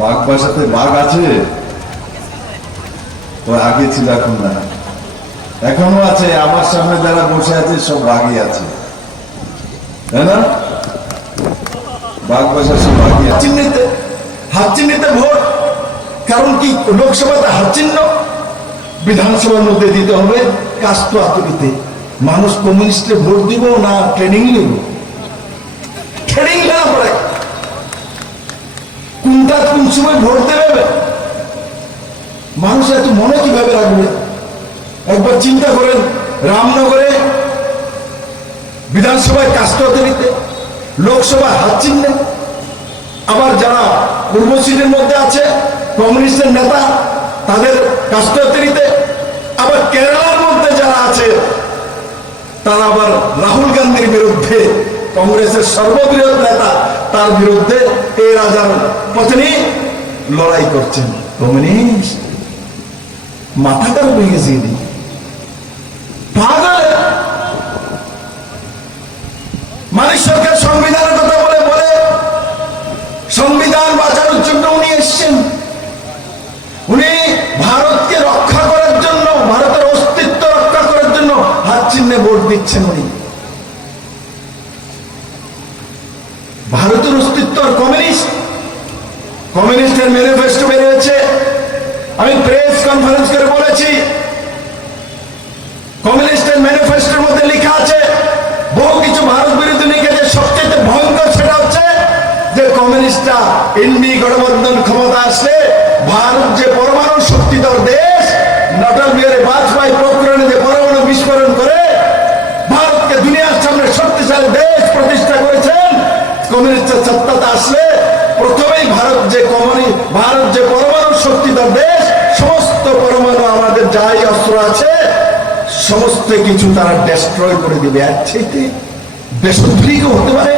বাঘ বাসাতে বাঘ আছে, ও আগে ছিল এখন না, এখনো আছে। আমার সামনে যারা বসে আছে সব বাঘই আছে, তাই না? বাঘ বাসার সব বাঘই আছে। হাত চিহ্নিতে ভোট, কারণ কি লোকসভাতে হাত চিহ্ন, বিধানসভার মধ্যে দিতে হবে কাস্ট আতরিতে। মানুষ কমিউনিস্টে ভোট দিব না ট্রেনিং নিব? ট্রেনিং নেওয়া পড়ে কোনটা কোন সময় ভোট দেবে মানুষ এত মনে কিভাবে রাখবে? একবার চিন্তা করেন, রামনগরে বিধানসভায় কাস্ট আতরিতে, লোকসভায় হাত চিহ্নে, আবার যারা পূর্বশীলের মধ্যে আছে কমিউনিস্টের নেতা তাদের কাস্ট আতরিতে, আবার কেরালার মধ্যে যারা আছে তারা আবার রাহুল গান্ধীর বিরুদ্ধে, কংগ্রেসের সর্ববৃহৎ নেতা, তার বিরুদ্ধে এই রাজার পত্নী লড়াই করছেন। কমিউনিস্ট মাথাটা হয়ে গেছে, পাগল। মানিক সরকার সংবিধানের কথা বলে বলে সংবিধান বাঁচানোর জন্য উনি এসছেন। উনি ভারতকে রক্ষা করার জন্য, ভারতের অস্তিত্ব রক্ষা করার জন্য হাত চিহ্নে ভোট দিচ্ছেন। উনি ভারতের অস্তিত্ব কমিউনিস্ট, কমিউনিস্টের ম্যানিফেস্টো বেরিয়েছে। আমি প্রেস কনফারেন্স করে বলেছি, কমিউনিস্টের ম্যানিফেস্টোর মধ্যে লেখা আছে বহু কিছু ভারত বিরোধী লিখেছে। সবচেয়ে ভয়ঙ্কর সেটা হচ্ছে যে কমিউনিস্টরা এনডি গঠবন্ধন ক্ষমতা আসলে ভারত যে পরমাণু শক্তিধর দেশ, অটল বিহারী বাজপেয়ী প্রকরণে যে পরমাণু বিস্ফোরণ করে ভারতকে দুনিয়ার সামনে শক্তিশালী দেশ প্রতিষ্ঠা করেছেন, কমিউনিস্টের সত্তাতে আসলে প্রথমেই ভারত যে পরমাণু শক্তিধর দেশ, সমস্ত পরমাণু আমাদের যাই অস্ত্র আছে সমস্ত কিছু তারা ডেস্ট্রয় করে দিবে। এক চাইতে দেশদ্রোহী হতে পারে?